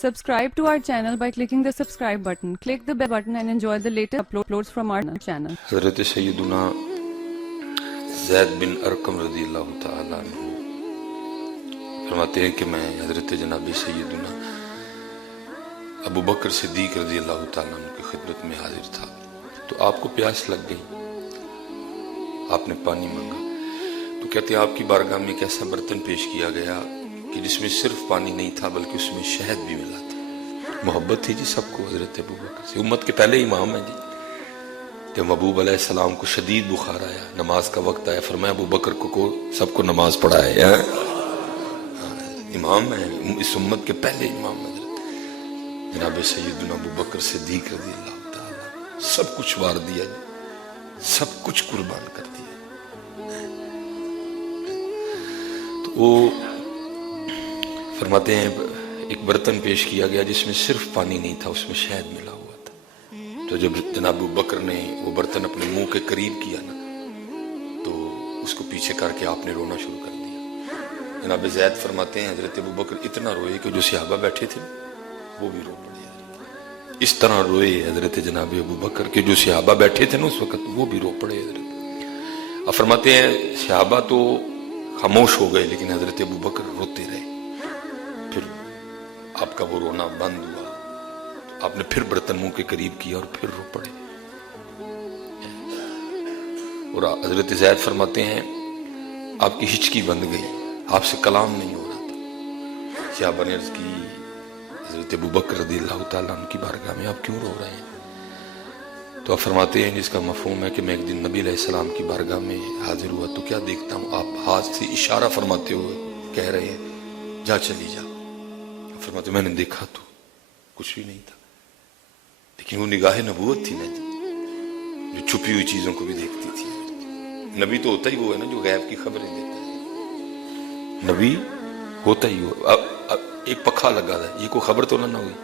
Subscribe to our channel by clicking the subscribe button. Click the bell button and enjoy the latest uploads from our channel. حضرت سیدنا زید بن ارقم رضی اللہ تعالیٰ عنہ فرماتے ہیں کہ میں حضرت جناب سیدنا ابو بکر صدیق رضی اللہ تعالیٰ عنہ کی خدمت میں حاضر تھا تو آپ کو پیاس لگ گئی، آپ نے پانی مانگا تو کہتے ہیں آپ کی بارگاہ میں ایک ایسا برتن پیش کیا گیا کہ جس میں صرف پانی نہیں تھا بلکہ اس میں شہد بھی ملا تھا۔ محبت تھی جی سب کو حضرت ابو بکر سے، امت کے پہلے امام ہیں جی۔ جب محبوب علیہ السلام کو شدید بخار آیا، نماز کا وقت آیا، فرمایا ابو بکر کو سب کو نماز پڑھائے، امام ہیں اس امت کے پہلے امام حضرت جناب سیدنا ابو بکر صدیق رضی اللہ تعالیٰ، سب کچھ وار دیا جی، سب کچھ قربان کر دیا۔ تو وہ فرماتے ہیں ایک برتن پیش کیا گیا جس میں صرف پانی نہیں تھا، اس میں شہد ملا ہوا تھا۔ تو جب جناب ابو بکر نے وہ برتن اپنے منہ کے قریب کیا نا تو اس کو پیچھے کر کے آپ نے رونا شروع کر دیا۔ جناب زید فرماتے ہیں حضرت ابو بکر اتنا روئے کہ جو صحابہ بیٹھے تھے وہ بھی رو پڑے، اس طرح روئے حضرت جناب ابو بکر کہ جو صحابہ بیٹھے تھے نا اس وقت وہ بھی رو پڑے حضرت۔ اب فرماتے ہیں صحابہ تو خاموش ہو گئے لیکن حضرت ابو بکر روتے رہے۔ پھر آپ کا وہ رونا بند ہوا، آپ نے پھر برتن منہ کے قریب کیا اور پھر رو پڑے۔ اور حضرت زید فرماتے ہیں آپ کی ہچکی بند گئی، آپ سے کلام نہیں ہو رہا تھا۔ صحابہ نے عرض کی حضرت ابو بکر رضی اللہ تعالیٰ عنہ کی بارگاہ میں آپ کیوں رو رہے ہیں؟ تو آپ فرماتے ہیں جس کا مفہوم ہے کہ میں ایک دن نبی علیہ السلام کی بارگاہ میں حاضر ہوا تو کیا دیکھتا ہوں آپ ہاتھ سے اشارہ فرماتے ہوئے کہہ رہے ہیں جا چلی جا۔ فرماتے میں نے دیکھا تو کچھ بھی نہیں تھا، لیکن وہ نگاہ نبوت تھی نا جو چھپی ہوئی چیزوں کو بھی دیکھتی تھی۔ نبی تو ہوتا ہی وہ ہے نا جو غیب کی خبریں دیتا ہے، نبی ہوتا ہی وہ۔ اب ایک پکھا لگا تھا، یہ کوئی خبر تو نہ ہوئی،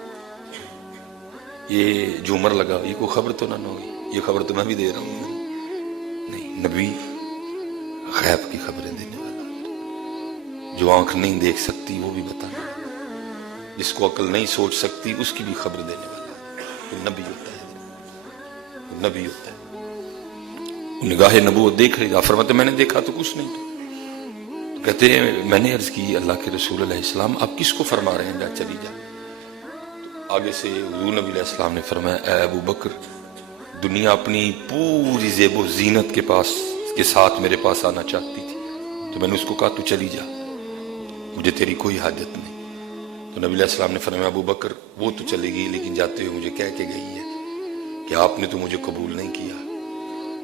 یہ جھومر لگا یہ کوئی خبر تو نہ ہوئی، یہ خبر تو میں بھی دے رہا ہوں۔ نہیں، نبی غیب کی خبریں دینے والا، جو آنکھ نہیں دیکھ سکتی وہ بھی بتانا، جس کو عقل نہیں سوچ سکتی اس کی بھی خبر دینے والا وہ نبی ہوتا ہے، وہ نبی ہوتا ہے۔ نگاہ نبوت دیکھ رہی تھا، فرماتے میں نے دیکھا تو کچھ نہیں تھا۔ کہتے ہیں میں نے عرض کی اللہ کے رسول علیہ السلام آپ کس کو فرما رہے ہیں جا چلی جا؟ تو آگے سے حضور نبی علیہ السلام نے فرمایا اے ابو بکر، دنیا اپنی پوری زیب و زینت کے ساتھ میرے پاس آنا چاہتی تھی تو میں نے اس کو کہا تو چلی جا، مجھے تیری کوئی حاجت نہیں۔ تو نبی علیہ السلام نے فرمایا ابو بکر وہ تو چلے گئی لیکن جاتے ہوئے مجھے کہہ کے گئی ہے کہ آپ نے تو مجھے قبول نہیں کیا،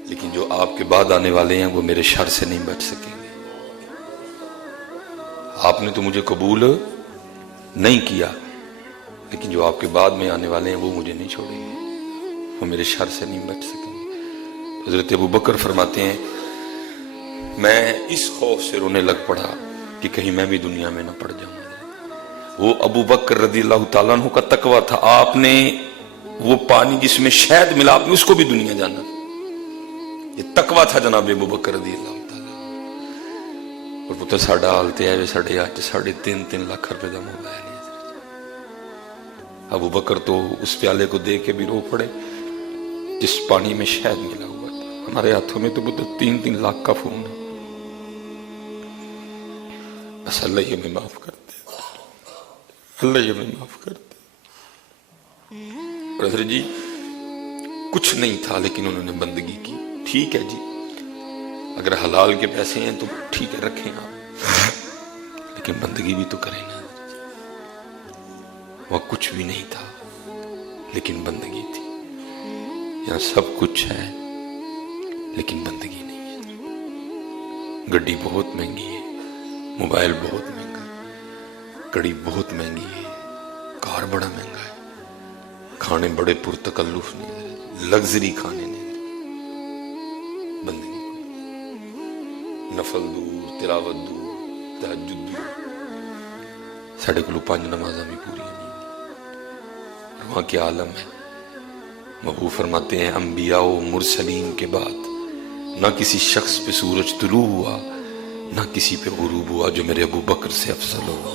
لیکن جو آپ کے بعد آنے والے ہیں وہ میرے شر سے نہیں بچ سکیں گے۔ آپ نے تو مجھے قبول نہیں کیا لیکن جو آپ کے بعد میں آنے والے ہیں وہ مجھے نہیں چھوڑیں گے، وہ میرے شر سے نہیں بچ سکیں گے۔ حضرت ابو بکر فرماتے ہیں میں اس خوف سے رونے لگ پڑا کہ کہیں میں بھی دنیا میں نہ پڑ جاؤں۔ وہ ابو بکر رضی اللہ تعالیٰ عنہ کا تقویٰ تھا، آپ نے وہ پانی جس میں شہد ملا آپ نے اس کو بھی دنیا جانا، یہ تقویٰ تھا جناب ابو بکر رضی اللہ تعالیٰ۔ اور پتر ساڑھا حالتے ہے ساڑھے 3.5 لاکھ روپے دا موبائل ہے۔ ابو بکر تو اس پیالے کو دیکھ کے بھی رو پڑے جس پانی میں شہد ملا ہوا تھا۔ ہمارے ہاتھوں میں تو پتر 3 لاکھ کا فون ہے، بس اللہ یہ ہمیں معاف کرتے، اللہ یہ ہمیں معاف کرتے۔ اور حضرت جی کچھ نہیں تھا لیکن انہوں نے بندگی کی۔ ٹھیک ہے جی اگر حلال کے پیسے ہیں تو ٹھیک ہے رکھیں آپ، لیکن بندگی بھی تو کریں نا۔ وہاں کچھ بھی نہیں تھا لیکن بندگی تھی، یہاں سب کچھ ہے لیکن بندگی نہیں ہے۔ گڈی بہت مہنگی ہے، موبائل بہت مہنگا ہے، کڑی بہت مہنگی ہے، کار بڑا مہنگا ہے، کھانے بڑے پرتکلف نہیں، لگژری کھانے نہیں، بندگی کوئی، نفل دور، تلاوت دور، تہجد دور، ساڑھے کلو 5 نمازاں بھی پوری نہیں۔ وہاں کے عالم ہے، محبوب فرماتے ہیں انبیاء و مرسلین کے بعد نہ کسی شخص پہ سورج طلوع ہوا نہ کسی پہ غروب ہوا جو میرے ابو بکر سے افضل ہو،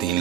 3